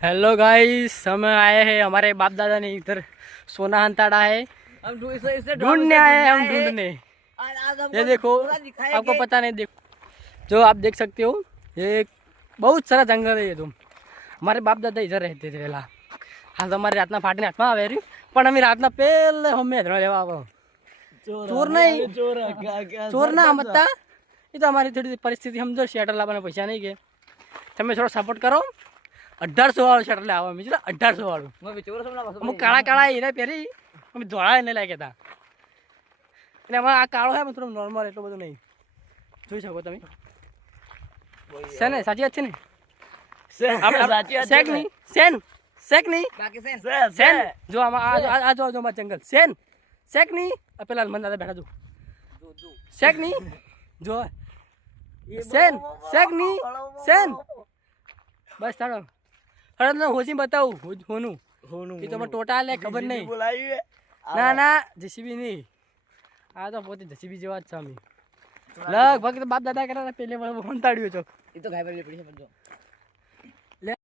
Hello guys, हम आए हैं हमारे बाप दादा ने इधर सोना हंताड़ा है। हम इसे ढूंढने आए हैं हम ढूंढने। ये देखो, आपको पता नहीं, देखो जो आप देख सकते हो, ये बहुत सारा जंगल है। ये तुम हमारे बाप दादा इधर रहते थे पहला। हाल हमारे रातना फाटने हाथ में आवे रही, पण अमी रातना पहले हम हेधरा लेवा आवो। चोर नहीं, चोर ना मत्ता। ये तो हमारी थोड़ी परिस्थिति समझो, शेटर लावाना पैसा नहीं के તમે થોડો સપોર્ટ કરો। 1800 વાળું શર્ટ લે આવો મિત્રો, 1800 વાળું અમુક કાળા કાળા એને પહેરી અમે ધોળા એને લાગ્યા હતા અને આમાં આ કાળો છે થોડો નોર્મલ, એટલો બધો નહીં જોઈ શકો તમે છે ને? સાચી વાત છે ને? શેક નહીં સેન, શેક નહીં સેન। જો આમાં આ જો અમાર જંગલ સેન શેક નહીં, પેલા મન દાદા બેઠા જો શેક નહીં જો સેન શેક નહીં સેન। બસ તારો હળદ હોજી બતાવું હોનું એ તો ટોટા લે ખબર નહીં। ના ના જેસીબી નહીં, આ તો પોતે જેસીબી જેવા જ છે અમે લગભગ બાપ દાદા કર્યા પેલે વળતાડ્યો ચોક। એ તો ગાય પડી પડી સમજો